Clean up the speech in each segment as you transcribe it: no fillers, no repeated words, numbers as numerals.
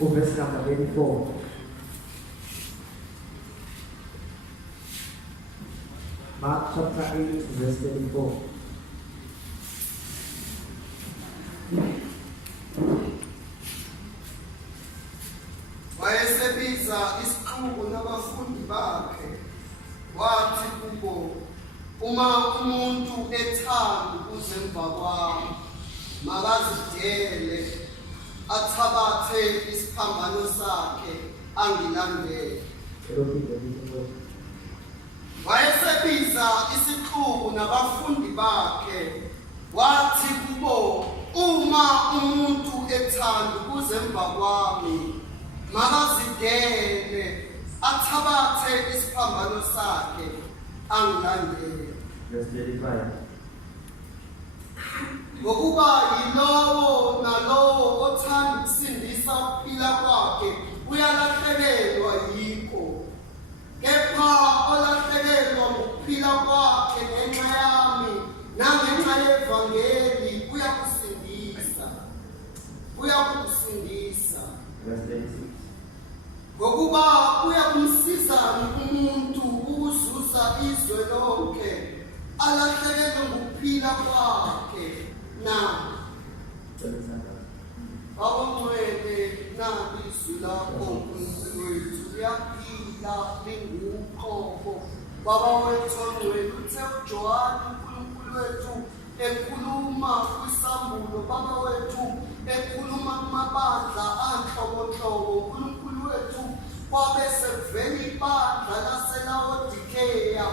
verse number 24. Mark chapter 8, verse 24. Wayesebiza isiqhubu nabafundi bakhe wathi kubo, uma umuntu ethanda ukuzemva kwami makazidele athabathe isiphambano sakhe angilandele. Wayesebiza isiqhubu nabafundi bakhe wathi kubo, uma umuntu ethanda ukuzemva kwami makazidele athabathe isiphambano sakhe angilandele. Verse 35. Ngokuba yilowo nalowo othanda ukusindisa ukuphila kwakhe uyalahlekelwa yikho, kepha olahlekelwa ngokuphila kwakhe ngenxa yami nangenxa yevangeli uyakusindisa. Verse 36. Ngokuba uyakumsizani umuntu ukuzuza izwe lonke alahlekelwe ngokuphila kwakhe na. Abangcwele nabi izwi lakho uNkulunkulu wethu liyaphila linguqobo. Baba wethu ongcwele, uthe uJohane uNkulunkulu wethu ekhuluma kwisambulo, Baba wethu ekhuluma kumabandla anhlobonhlobo, uNkulunkulu wethu kwabe sekuvela ibandla laseLaodikeya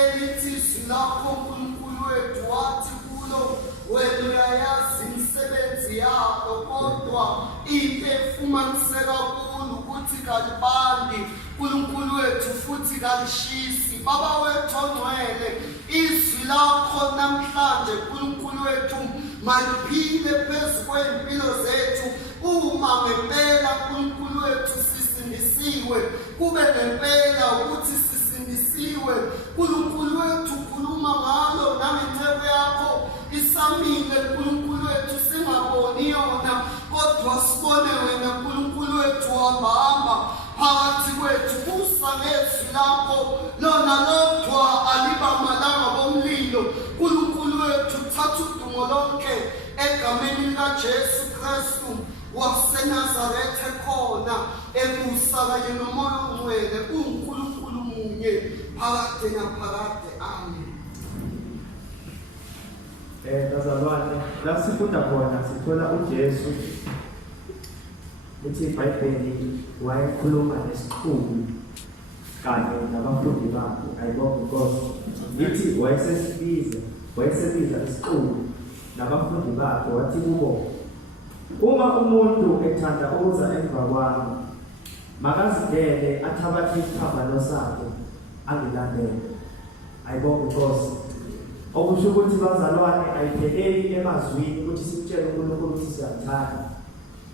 elithi izwi lakho uNkulunkulu wethu wathi kulo, wena uyayazi imisebenzi yakho kodwa ipefumaniseka kulo ukuthi kalibandi uNkulunkulu wethu futhi kalishisi. Baba wethu ongcwele, izwi lakho namhlanje uNkulunkulu wethu maliphile phezu kwempilo zethu. Uma ngempela uNkulunkulu wethu sisindisiwe, kube ngempela ukuthi sisindisiwe. uNkulunkulu wethu khuluma ngalo nangenceku yakho isamile uNkulunkulu wethu, singaboni yona kodwa sibone wena uNkulunkulu wethu wahamba phakathi kwethu. Busa ngezwi lakho lona lodwa alibamalanga bomlilo. uNkulunkulu wethu thatha udumo lonke egameni likaJesu Kristu waseNazaretha khona emusa kanye nomoya ongcwele, uNkulunkulu munye phakade naphakade. Amen. Bazalwane, la sifunda khona sithola uJesu uthi iBhayibheli wayekhuluma nesiqhubu kanye nabafundi bakhe. Ayibonge Inkosi. Lithi wayesebiza isiqhubu nabafundi bakhe wathi kubo, uma umuntu ethanda ukuza emva kwami makazidele athabathe isiphambano sakhe angilandele. Ayibonge Inkosi. Okusho ukuthi bazalwane ayipheleli emazwini ukuthi sikutshele uNkulunkulu ukuthi siyathanda,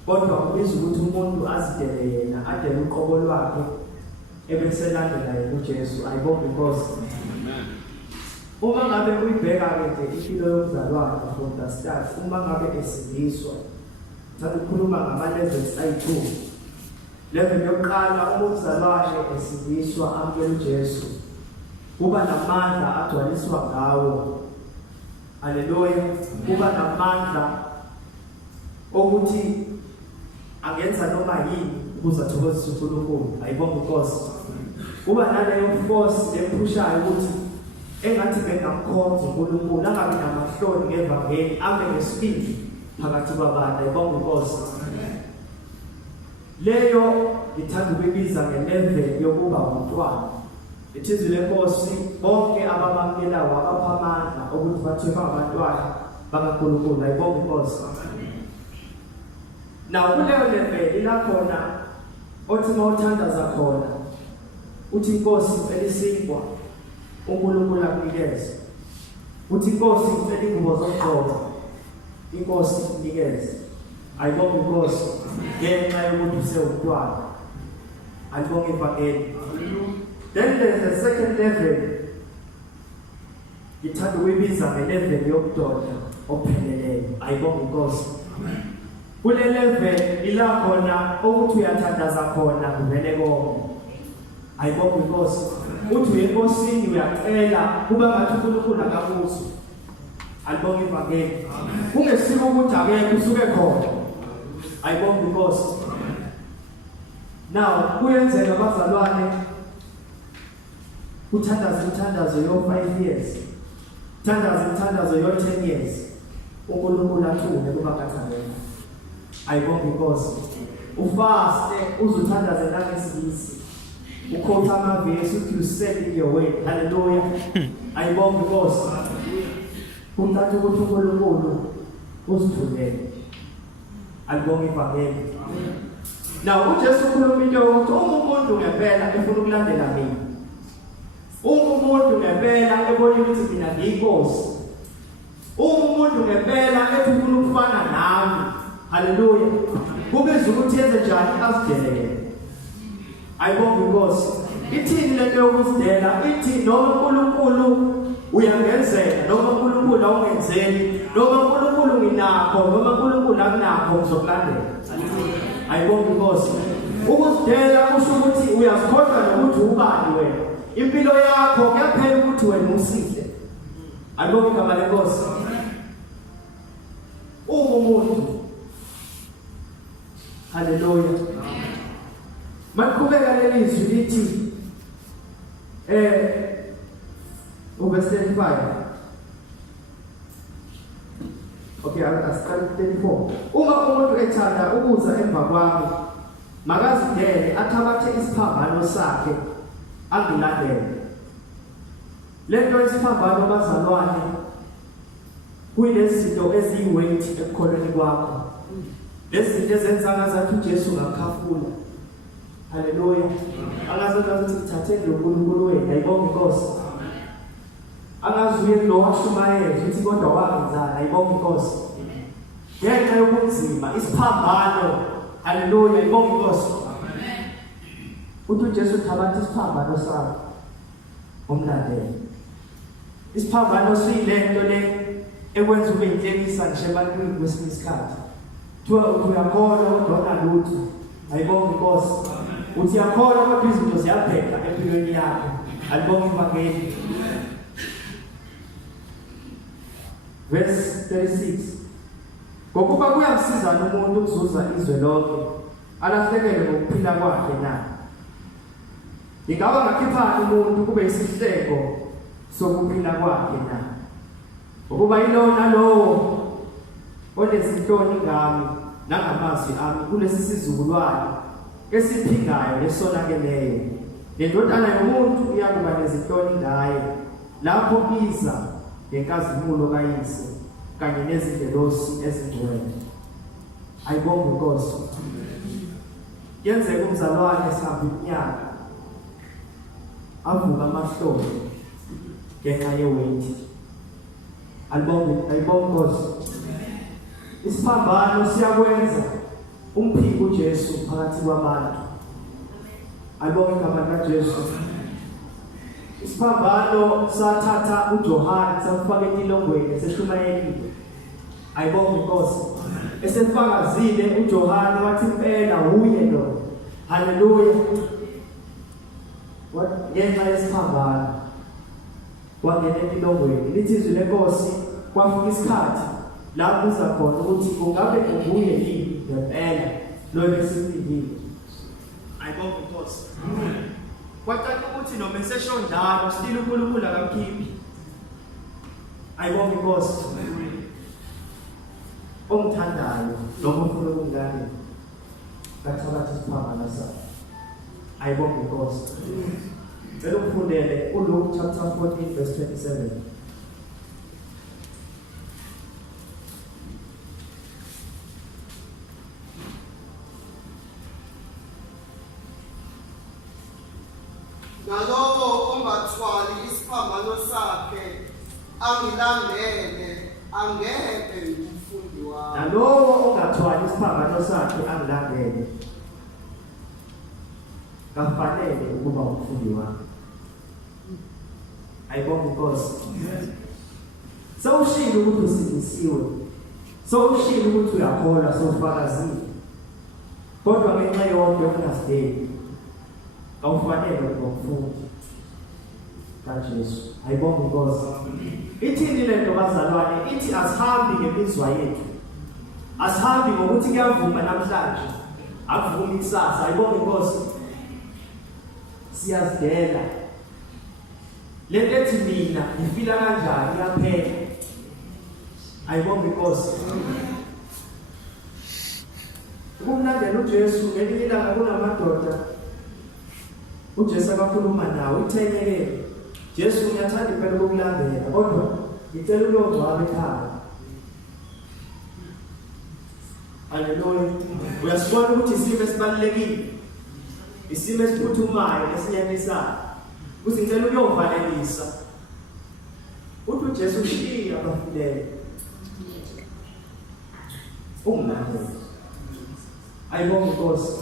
kodwa kubiza ukuthi umuntu azidele yena, adele uqobo lwakhe ebeselandela yena uJesu. Ayibonge Inkosi. Amen. Uma ngabe uyibheka-ke nje impilo yomzalwane bafunda stars, uma ngabe esindiswa, thatha ukukhuluma ngama-levels ayi-2. Level yokuqala, uma umzalwane esindiswa amukela uJesu, kuba namandla agcwaliswa ngawo. Haleluya. Kuba namandla okuthi angenza noma yini ukuze athokozise uNkulunkulu. Ayibonge Inkosi. Kuba naleyo force ephushayo ukuthi engathi bengamkhonza uNkulunkulu, angabi namahloni ngevangeli, abe nesibindi phakathi kwabantu. Ayibonge Inkosi. Leyo ngithanda ukuyibiza nge-level yokuba umntwana. Ithizwe lenkosi bonke abamamukelayo abapha amandla ukuthi bathiwe bangabantwana bakaNkulunkulu. Ayibonge Inkosi. Naw kuleyo level ilakhona othi mawuthandaza khona uthi Inkosi ngicela isinkwa uNkulunkulu akunikeze. Uthi Inkosi ngicela ingubo zokugqoka, Inkosi ikunikeze. Ayibonge Inkosi ngenxa yokuthi usewumntwana. Ayibonge ivangeli. Then there's a second level. Ngithanda ukuyibiza nge-level yobudoda opheleleyo. Ayibonge Inkosi. kule level ila khona ukuthi uyathandaza khona kuvele konke. Ayibonge inkosi. Uthi uyenkosini uyacela kuba ngathi uNkulunkulu akakuzwa. Ayibonge ivangeli. Kungesimo ukuthi akekho usuke khona. Ayibonge inkosi. Now kuyenzeka abazalwane uthandazo yo 5 years. Thandazo yo 10 years. uNkulunkulu athule kuba kathangela. Ayibonge inkosi. Ufaste uzuthandaze nangesilisi. Ukhotha amavesi uthi you set in your way. Hallelujah. Ayibonge inkosi. Kuntathu ukuthi uNkulunkulu usithulele. Ayibonge ivangeli. Now uJesu ukhuluma into yokuthi umuntu ngempela efuna ukulandela mina. Umuntu ngempela ebona ukuthi mina ngiyinkosi. Umuntu ngempela efuna ukufana nami. Hallelujah. Kubizwa ukuthi yenze njani azidelele. Ayibonge inkosi. Ithini lento yokuzidela? Ithi noma uNkulunkulu uyangenzela, noma uNkulunkulu awungenzeli, noma uNkulunkulu nginakho, noma uNkulunkulu akunakho ngizokulandela. Ayibonge inkosi. Ukuzidela kusho ukuthi uyazikhohlwa nokuthi ubani wena. Impilo yakho kuyaphela ukuthi wena usihle. Ayibonge igama lenkosi. Umuntu. Hallelujah. Maqhubeka lelizwi lithi verse 35. Okay, I'll start 34. Uma umuntu ethanda ukuza emva kwami, makazidele athabathe isiphambano sakhe angilandele. Lento isiphambano bazalwane kuyilezinto eziyiweight ekukholweni kwakho. Lezinto ezenza ngazathi uJesu ngakhafula. Hallelujah. Angazenza ukuthi ngithathele uNkulunkulu wethu. Ayibonge inkosi. Angazuye lo washumayela ukuthi kodwa wangenzana. Ayibonge inkosi. Ngenxa yobunzima isiphambano. Hallelujah. Ayibonge inkosi. Uthi uJesu thabatha isiphambano sakhe umlandele. Isiphambano siyilento le ekwenza ube inhlekisa nje ebantwini kwesinye isikhathi. Kuthiwa uyakholwa kodwa lutho. Ayibonge inkosi. Uthi yakholwa kodwa izinto ziyapheka empilweni yakho. Ayibonge ivangeli. Verse 36. Ngokuba kuyamsiza umuntu ukuzuza izwe lonke, alahlekelwe ngokuphila kwakhe na. Ingaba ngakhipha umuntu kube isihleko sokuphila kwakhe na. Ukuba yilona lo onezinhloni ngami nangamazwi ami kulesi sizukulwane esiphingayo lesonakeleyo. Lendodana yomuntu iyakuba nezinhloni ngaye lapho iza ngenkazimulo kayise kanye nezingelosi ezingcwele. Ayibonge inkosi. Yenzeka umzalwane esihamba iminyaka avuka amahlombe ngenxa yeweight. Ayibonge inkosi. Isiphambano siyakwenza umphiko uJesu phakathi kwabantu. Ayibonge igama likaJesu. Isiphambano sathatha uJohane samfaka entilongweni seshumayelile. Ayibonge inkosi. Esefakazile uJohane wathi impela uye lo. Hallelujah. Ngenxa yesiphambano wangena entilongweni. Lithi izwi lenkosi kwafika isikhathi lapho uza khona ukuthi kungabe nguye yini ngempela lo besimlindile. Ayibonge inkosi. Kwacaca ukuthi noma seshondaba still uNkulunkulu akamkhiphi. Ayibonge inkosi. Ongithandayo noma ufuna ukungane kathabatha isiphambano sakhe. Ayibonge inkosi. Cela ukufundele uLuke chapter 14 verse 27. Nalowo ongathwali isiphambano sakhe angilandele angeke ngumfundi wami. Nalowo ongathwali isiphambano sakhe angilandele kafanele ukuba umfundi wami. Ayibonge inkosi. Sawushilo ukuthi usilisiwe. So ushilo ukuthi uyakholwa sofakazile. Kodwa ngenxa yonke yokungasideli awufanele ngokufunda kaJesu. Ayibonge Nkosi. Ithini lento bazalwane? Ithi asihambi ngemizwa yethu. Asihambi ngokuthi kuyavuma namhlanje, akuvumi kusasa. Ayibonge Nkosi. Siyazidela. Lento ethi mina ngifila kanjani iyaphela. Ayibonge Nkosi. Ukumlandela uJesu ngelinye ilanga kunamadoda uJesu akakhuluma nawe ithekele. Jesu ngiyathanda impela ukukulandela kodwa ngicela uyozwaba ekhaya. Haleluya. Uyasibona ukuthi isimo esibalekile, isimo esiphuthumayo esinyanisayo. Usicela uyovalelisa. Uthi uJesu ushiya abafileyo. Umlandela. Ayibonge Nkosi.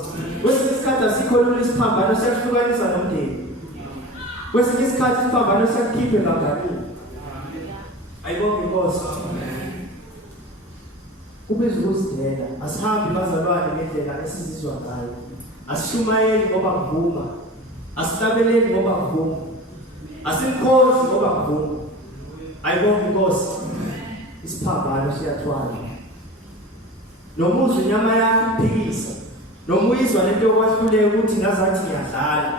Kwesinye isikhathi asikholula isiphambano siyahlukanisa nomndeni. Kwesinye isikhathi isiphambano siyakhiphe ngagalini. Ayibonge Nkosi. Kubizwa ukuzidela. Asihambi bazalwane ngendlela esizizwa ngayo. Asishumayeli ngoba kuvuma. Asihlabeleli ngoba kuvuma. Asimkhosi ngoba kuvuma. Ayibonge Nkosi. Isiphambano siyathwala. Nomuzwa inyama yakho iphikisa. Nomuyizwa lento yokwahluleka ukuthi ngazathi ngiyadlala.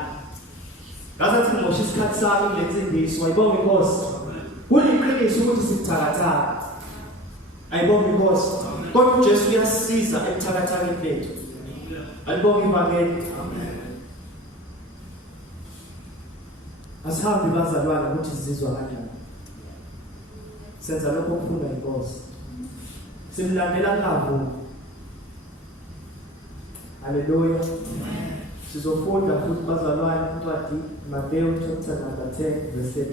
Ngazathi ngimosha isikhathi sami kulenze imbizo. Ayibonge Nkosi. Kuliqiniso ukuthi sikuthakathaka. Ayibonge Nkosi. Kodwa uJesu uyasisiza ekuthakathakeni lethu. Ayibonge ivangeli. Asihambi bazalwane ukuthi sizizwa kanjani. Senza lokho okufuna iNkosi. Simlandela ngavo. Haleluya. Sizofunda futhi bazalwane incwadi Matthew chapter number 10 verse 8.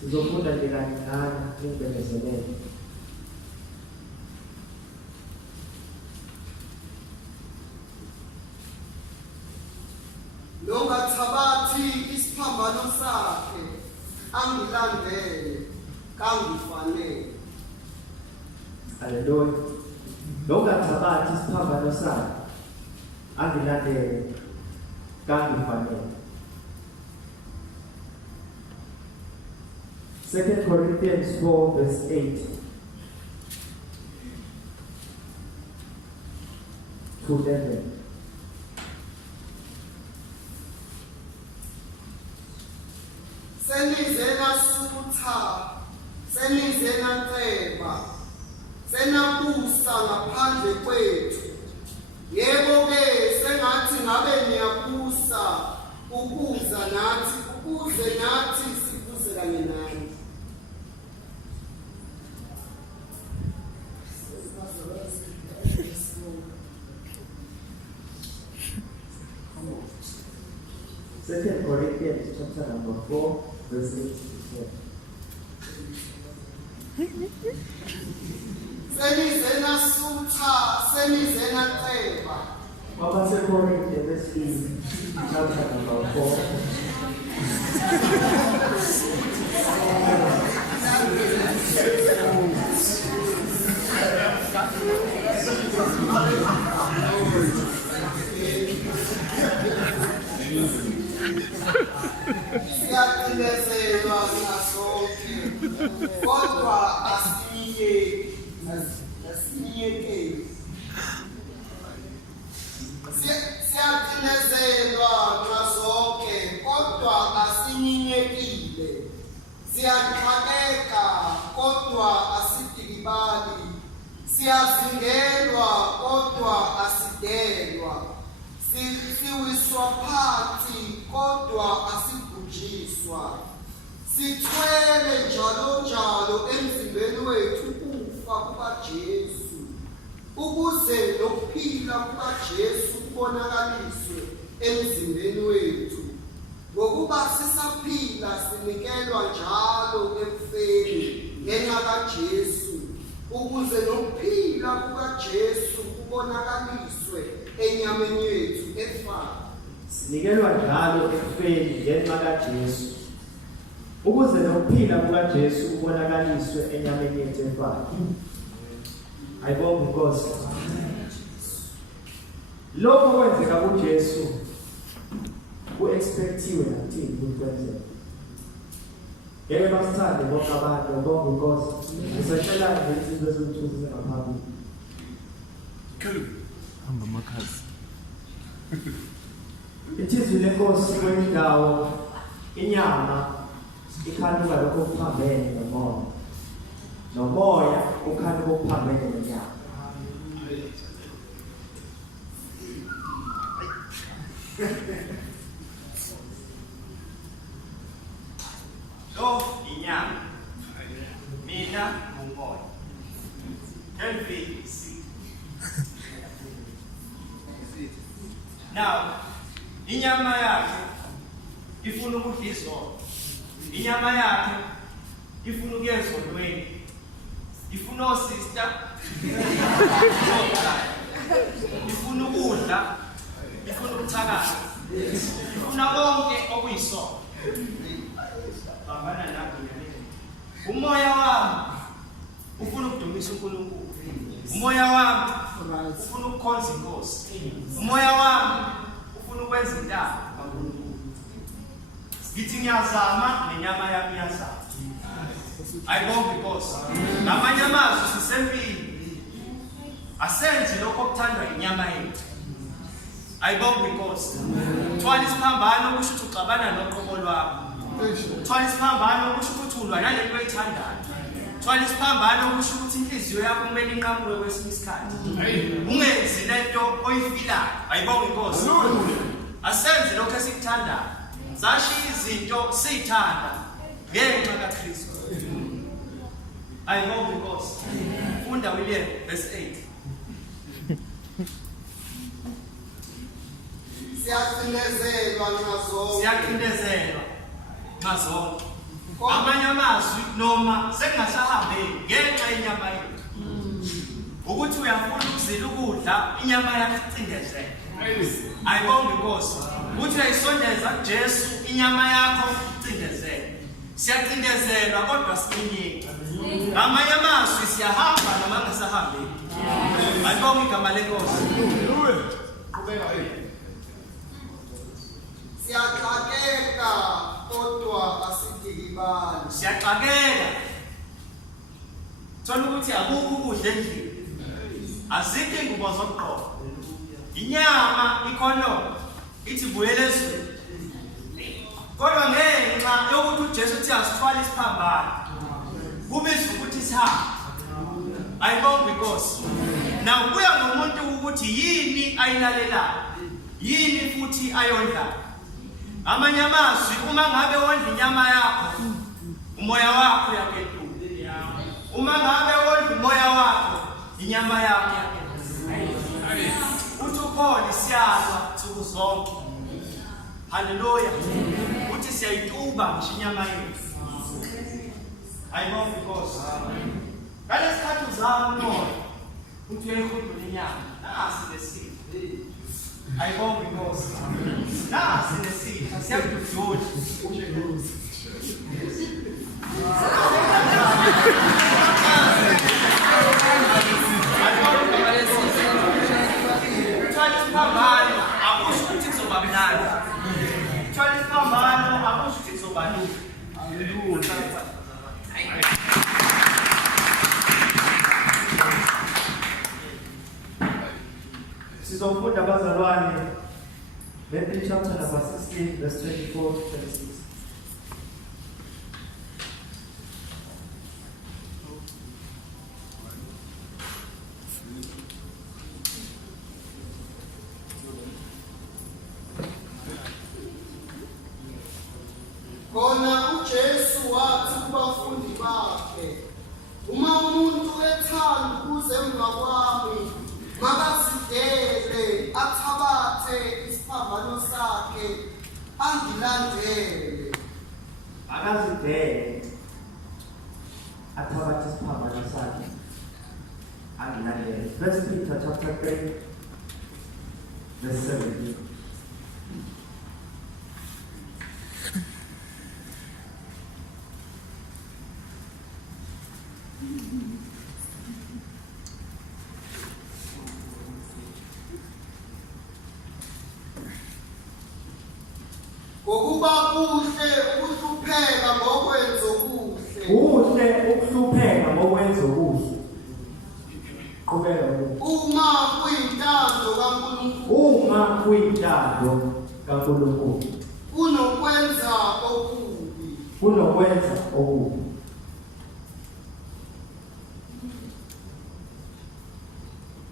Sizofunda nje kancane ingbekezelele. Longathabathi isiphambano sakhe angilandele kangifanele. Haleluya. Longathabathi isiphambano sakhe angilandele kangifanele. 2 Corinthians 4 verse 8 to 11. Senizena sutha, senizena nceba, senabusa ngaphandle kwethu. Yebo ke sengathi ngabe niyabusa ukuze nathi sibuze kanye nani. Second Corinthians chapter number 4 verse 8 to 12. Senizena sutha, senizena nceba. Baba Corinthians verse 8 chapter number 4. Siyacindezelwa ngasonke kodwa asiniyekeli. Siyacindezelwa ngasonke kodwa asinyekile. Siyaxakeka kodwa asidikibali. Siyazingelwa kodwa asidelwa. Siwiswa phansi kodwa asibhujiswa. Sithwele njalo emzimbeni wethu ukufa kukaJesu, ukuze nokuphila kukaJesu kubonakaliswe emzimbeni wethu. Ngokuba sisaphila sinikelwa njalo ekufeni ngenxa kaJesu, ukuze nokuphila kukaJesu kubonakaliswe enyameni yethu efayo. Sinikelwa njalo ekufeni ngenxa kaJesu, ukuze nokuphila kukaJesu kubonakaliswe enyameni yethu efayo. Ayibonge Inkosi. Lokho kwenzeka kuJesu ku-expectiwe nathini ukwenzeka. Ngeke basithande bonke abantu, bonke Inkosi. Ngisashela ngezinto ezimthuthise ngaphambili. Angamakhasi. Ithizwi lenkosi kwenye indawo inyama ikhanuka lokho okuphambene nomoya. Nomoya ukhanuka okuphambene nenyama. Lo inyama. Mina umoya. Elvisi. Now, inyama yakhe ifuna ukudla izolo. Inyama yakhe ifuna ukuya ezolweni. Ifuna osister. Ifuna ukudla. Ifuna ukuthakala. Ifuna konke okuyisona. Bambana nami. Umoya wami ufuna ukudumisa uNkulunkulu. Umoya wami ufuna ukukhonza Inkosi. Umoya wami ufuna ukwenza intando kaNkulunkulu. Ngithi ngiyazama nenyama yami iyazama. Ayibonge Inkosi. Ngamanye amazwi sisempini. Asenze lokho okuthandwa inyama yethu. Ayibonge Inkosi. Thwala isiphambano kusho ukuthi uxabana noqobo lwakho. Thwala isiphambano kusho ukuthi ulwa nalento oyithandayo. Thwala isiphambano kusho ukuthi inhliziyo yakho kumele inqamuke kwesinye isikhathi. Ungenzi lento oyifilayo. Ayibonge Inkosi. Asenze lokho esikuthandayo. Zashiya izinto siyithanda ngenxa kaKristu. Ayibonge Inkosi. Funda William verse 8. Siyacindezelwa ngazonke. Siyacindezelwa ngazonke. Amanye amazwi noma sekungasahambeki ngenxa yenyama yethu. Ukuthi uyafuna ukuzila ukudla inyama yakho icindezele. Ayibonge Inkosi. Uthi uyayisondeza kuJesu inyama yakho icindezele. Siyacindezelwa kodwa siqinyeke. Amanye amazwi siyahamba noma kungasahambeki. Ayibonge igama leNkosi. Siyaxakeka kodwa asidikibali. Siyaxakeka. Thola ukuthi akukho ukudla endlini. Azikho ingubo zokugqoka. Inyama ikhono ithi buyele ezweni. Kodwa ngenxa yokuthi uJesu uthi asithwale isiphambano. Kubizwa ukuthi sihamba. Ayibonge Inkosi. Naw kuya ngomuntu ukuthi yini ayilalelayo. Yini futhi ayondlayo. Amanye amazwi uma ngabe wondla inyama yakho umoya wakho uyaketuka. Uma ngabe wondla umoya wakho inyama yakho iyaketuka. Uthi ukhona siyazwa nsuku zonke. Haleluya. Uthi siyayituba ngisho inyama yethu. Ayibonge Inkosi. Ngalesikhathi uzama umoya uthi uyayihudula inyama. Nasi lesimo. Ayibonge Inkosi. Nasi lesimo siyakududula. Thwala isiphambano akusho ukuthi kuzoba mnandi. Thwala isiphambano akusho ukuthi kuzoba lula. Sizofunda bazalwane Matthew chapter number 16 verse 24 to 26. Khona uJesu wathi kubafundi bakhe, uma umuntu ethanda ukuze emva kwami makazidele athabathe isiphambano sakhe angilandele. Akazidele athabathe isiphambano sakhe angilandele. 1 Peter chapter 3 verse 17. ngokuba kuhle ukuhlupheka ngokwenza okuhle. Kuhle ukuhlupheka ngokwenza okuhle. Qhubeka. Uma kuyintando kaNkulunkulu. Uma kuyintando kaNkulunkulu. Kunokwenza okubi. Kunokwenza okubi.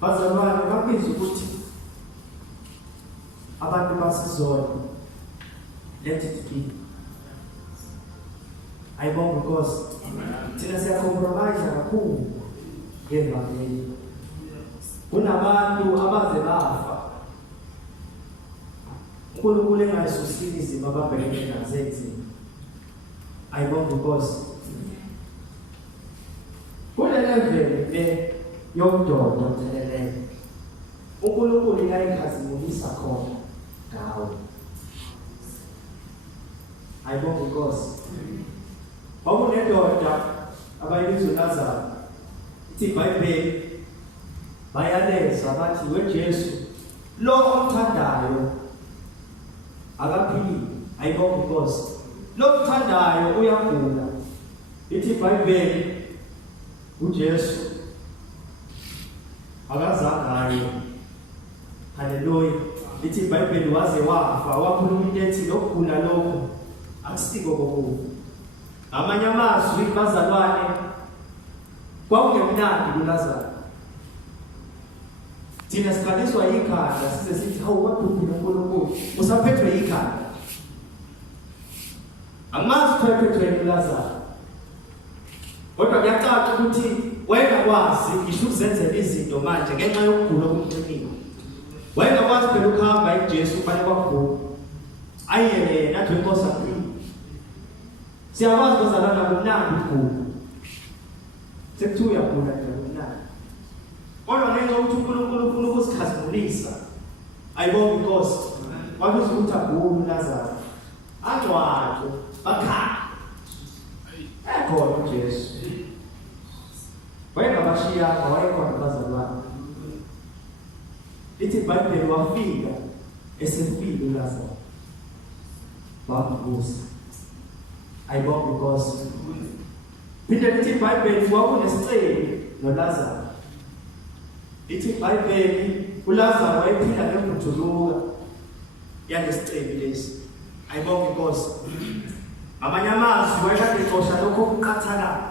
Bazalwane babiza ukuthi abantu basizona let it be. Ayibona because thina siyacompromise kakhulu ngevangeli. Kunabantu abaze bafa. uNkulunkulu engayisusile izimo ababhekene nazo ezimo. Ayibona because kule level le yomdodo ntelele uNkulunkulu uyayikhazimulisa khona ngawe. Ayibona because bakunendoda abayizwe Lazarus ithi iBhayibheli bayaleza bathi weJesu lo omthandayo akaphili. Ayibona because lo omthandayo uyagula. Ithi iBhayibheli uJesu akazangayo. Haleluya. Ithi iBhayibheli waze wafa wakhuluma into ethi lokugula lokho akusiko kokubi. Amanye amazwi bazalwane kwakungemnandi kuLazarus. Thina sikhaliswa ikhanda size sithi hawu waduphile uNkulunkulu usaphethwe ikhanda. Amazi phethwe kuLazarus. Kodwa kuyacaca ukuthi wayengakwazi ngisho ukuzenzela izinto manje ngenxa yokugula okumqinile. Wayengakwazi phela ukuhamba eJesu bale kwakhona. Ayele nathi inkosi aphile. Siyakwazi bazalana kumnandi ukugula. Sekuthiwa uyagula nje kumnandi. Kodwa ngenxa ukuthi uNkulunkulu ufuna ukusikhazimulisa. Ayibona because wabiza ukuthi agule uLazarus. Angcwatshe bakhala. Ekhona uJesu. Wayengabashiya wayekhona bazalwane. Ithi iBhayibheli wafika esefile uLazarus. Bambuza. Ayibona because phinde lithi iBhayibheli kwakunesiceli noLazarus. Ithi iBhayibheli uLazarus wayephila ngemvuthuluka yalesiceli lesi. Ayibona because amanye amazwi wayekade exosha lokho okuqathana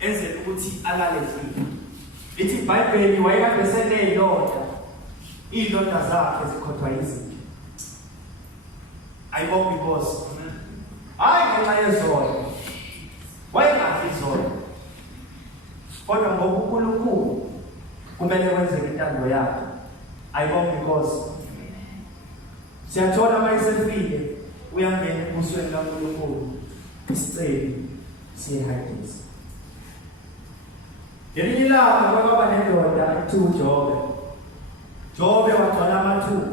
enzele ukuthi alale endlini. Ithi iBhayibheli wayekade izilonda zakhe zikhothwa izinto. Ayibona because hayi ngenxa yezono wayengafi izono, kodwa ngoba uNkulunkulu kumele kwenzeke intando yakhe. Ayibona because siyathola mayisefile uyangena ebusweni kaNkulunkulu isiceli siyahayidisa. Ngelinye ilanga kwaba nendoda ethiwa uJobe. Jobe wathola amathuba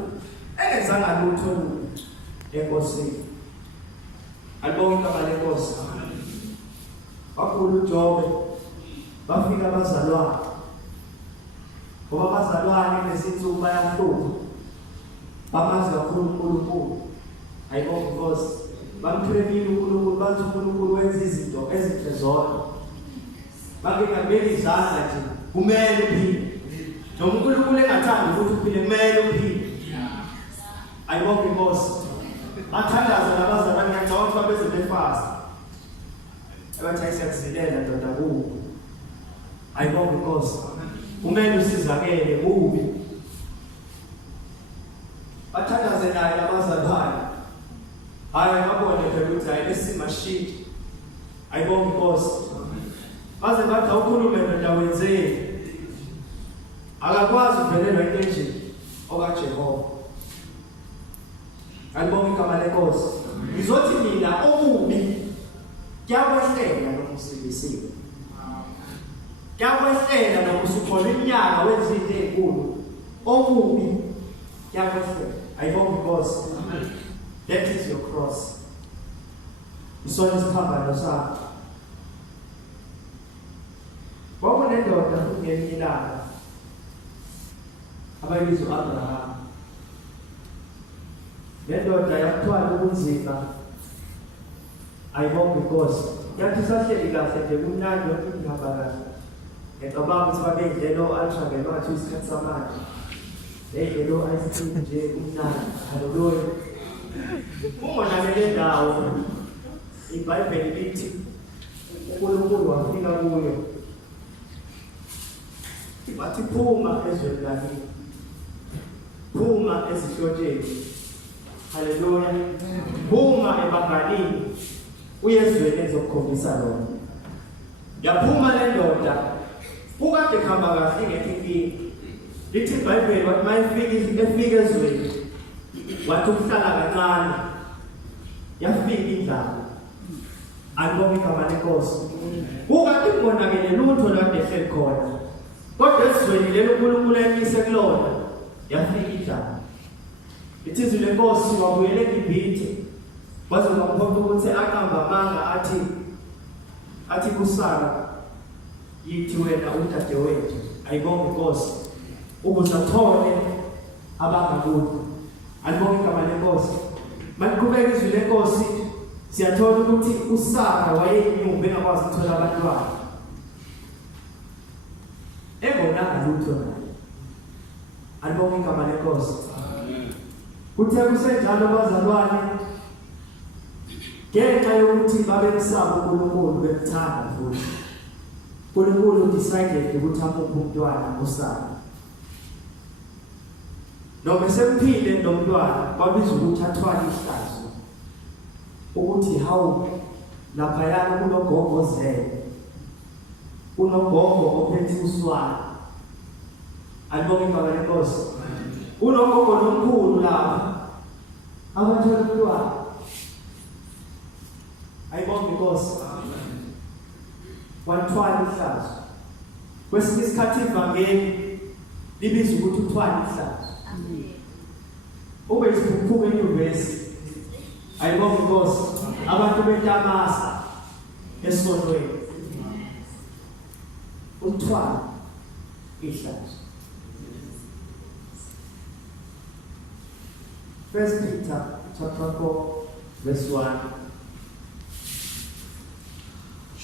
engenzanga lutho enkosini. Alibonga igama lenkosi. Wakhula uJobe bafika abazalwane. Ngoba abazalwane lesinsuku bayahlupha. Bamazi kakhulu uNkulunkulu. Ayibonga because bamphemile uNkulunkulu bathi uNkulunkulu wenza izinto ezinhle zodwa. Bangekabeli izandla nje kumele uphile. Noma uNkulunkulu engathandi ukuthi uphile kumele uphile. Ayibonga because bathandaza nabazalwane ngiyacabanga ukuthi babeze befast. Ebathi ayisiyakuzilela ndoda kubo. Ayibonga because kumele usizakele kubi. Bathandaze naye nabazalwane. Hayi ngabone phela ukuthi hayi lesimashiki. Ayibonga because baze bathi awukhulume ndoda wenzeni. Akakwazi uvelelwa into enje okaJehova. Ayibonga igama lenkosi. Ngizothi mina okubi kuyakwehlela nokusibisiwe. Kuyakwehlela nokusukhola iminyaka wezinto ezinkulu. Okubi kuyakwehlela. Ayibonga because that is your cross. Isona isiphambano sakho. Kwakunendoda ngelinye ilanga abayizwa Abraham. nendoda yakuthwala ubunzima ayibonge inkosi yathi sahleli kahle nje kumnandi yonke into ihamba kahle ngicabanga ukuthi babedlelo ultravel wathi isikhathi samanje edlelo ayisithi nje kumnandi haleluya ungonakele ndawo iBhayibheli lithi uNkulunkulu wafika kuyo wathi phuma ezweni lakini phuma ezihlotsheni haleluya phuma ebanganini uyezweni ezokukhombisa lona yaphuma le ndoda ukade khamba kahle ngekiki lithi iBhayibheli wathi mayefika ezweni wathi ukuhlala kancane yafika indlala alibonge igama lenkosi ukade kubonakele lutho lade ehleli khona kodwa ezweni lelo uNkulunkulu emise kulona yafika indlala ithizi lenkosi wabuyele eGibhithe waze wamkhomba ukuthi aqamba amanga athi kusala yithi wena udade wethu ayibonge inkosi ukuze athole abangakude alibonge igama lenkosi maliqhubeka izwi lenkosi siyathola ukuthi uSara wayeyinyumba engakwazi ukuthola abantwana engonanga lutho naye alibonge igama lenkosi kuthe kusenjalo bazalwane ngenxa yokuthi babemsaba uNkulunkulu bemthanda futhi uNkulunkulu decided ukuthi amuphe umntwana uSara noma semphile nomntwana babizwa ukuthi athwala ihlazo ukuthi hawu lapha yana kunogogo zele unogogo ophethe uswana alibonge igama lenkosi unogogo nomkhulu lapha abathola umntwana ayibonge inkosi wathwala ihlazo kwesinye isikhathi ivangeli libizwa ukuthi uthwala ihlazo ube isiphuphuka enyuvesi ayibonge inkosi abantu betamasa esontweni uthwala ihlazo. 1 Peter chapter 4 verse 1.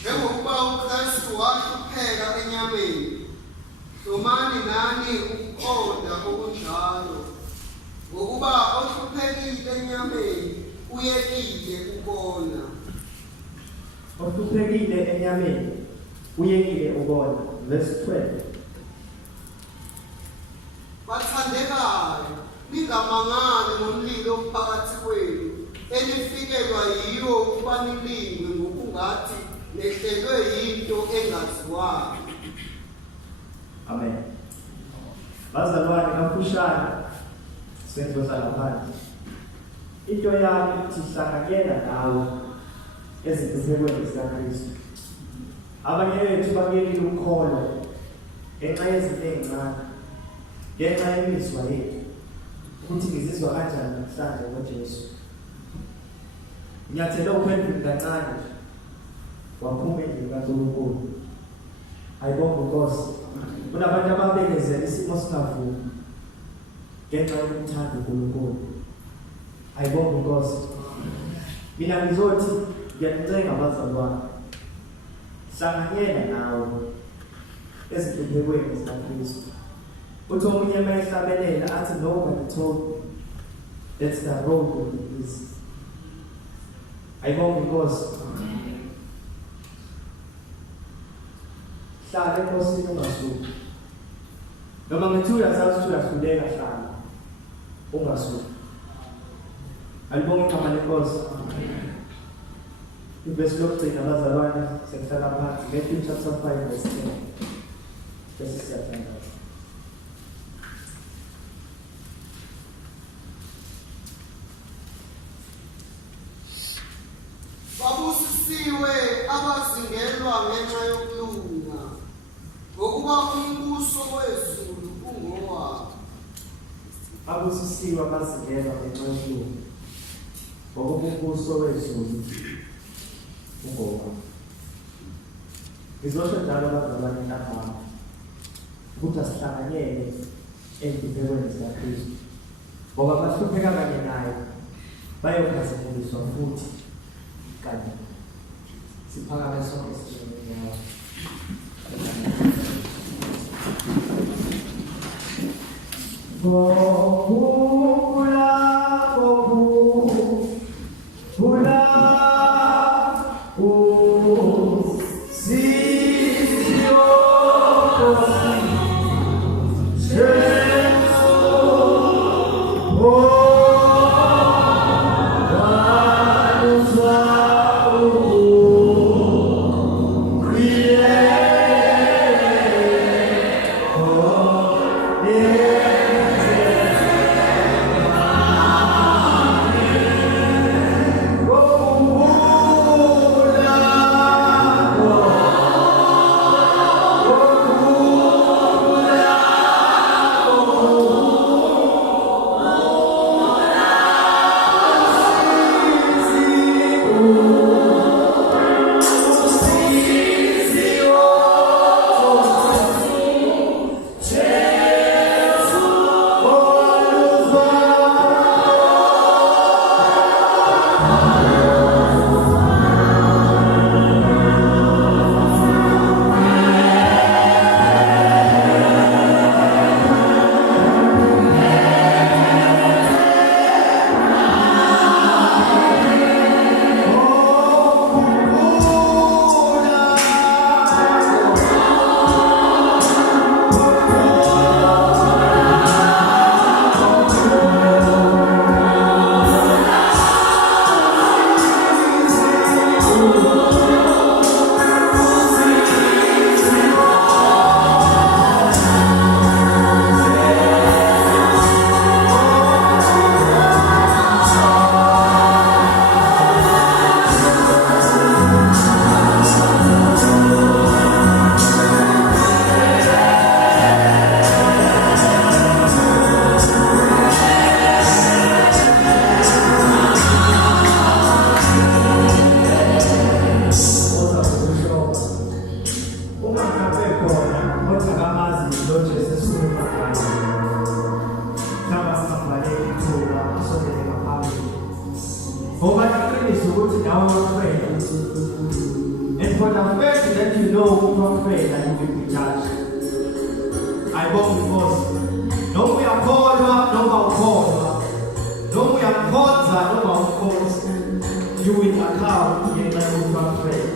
Njengokuba uKristu wahlupheka enyameni, hlomani nani ukuqonda okunjalo. Ngokuba ohluphekile enyameni uyekile ukona. Ohluphekile enyameni uyekile ukona. Verse 12. Bathandekayo, ningamangani ngomlilo phakathi kwenu, enifikelwa yiyo ukuba nilingwe ngokungathi nehlelwe yinto engaziwayo. Amen. Bazalwane kafushane senzo salaphansi. Into yami sihlanganyela nawe ezintuphekweni zikaKristu. Abanye bethu bakuyekile ukukholo ngenxa yezinto ezincane, ngenxa yemizwa yethu ukuthi ngizizwa kanjani namhlanje ngoJesu. Nyathelo uphendula kancane waphuma endlini kaNkulunkulu. Ayibonge inkosi. Kunabantu ababekezela isimo singavumi ngenxa yokuthanda uNkulunkulu. Ayibonge inkosi. Mina ngizothi ngiyanicela abazalwane, hlanganyela nawe ezintuphekweni zikaKristu. Uthi omunye mayehlabelela athi nobody told me that's the road of the easy. Ayibonge inkosi. Hlala enkosini ungasuki. Noma ngithi uyazazi ukuthi uyahluleka hlala ungasuki. Alibonge igama lenkosi. Ibese lokugcina abazalwane sekuhlala phansi. Matthew chapter 5 verse 10. Bese siyathandaza. Babusisiwe abazingelwa ngenxa yokulunga, ngokuba umbuso wezulu ungowabo. Babusisiwe abazingelwa ngenxa yokulunga, ngokuba umbuso wezulu ungowabo. Ngizosho njalo abazalwane ntambama ukuthi asihlanganyele ezintuphekweni zikaKristu, ngoba basihlupheka kanye naye bayokhazimulisa futhi kanye siphakame sonke sijobela And for the fact that you know from faith that you will be judged. I won't because no we are called up, no one called up. No we are called up, no one called. You will account in the from faith.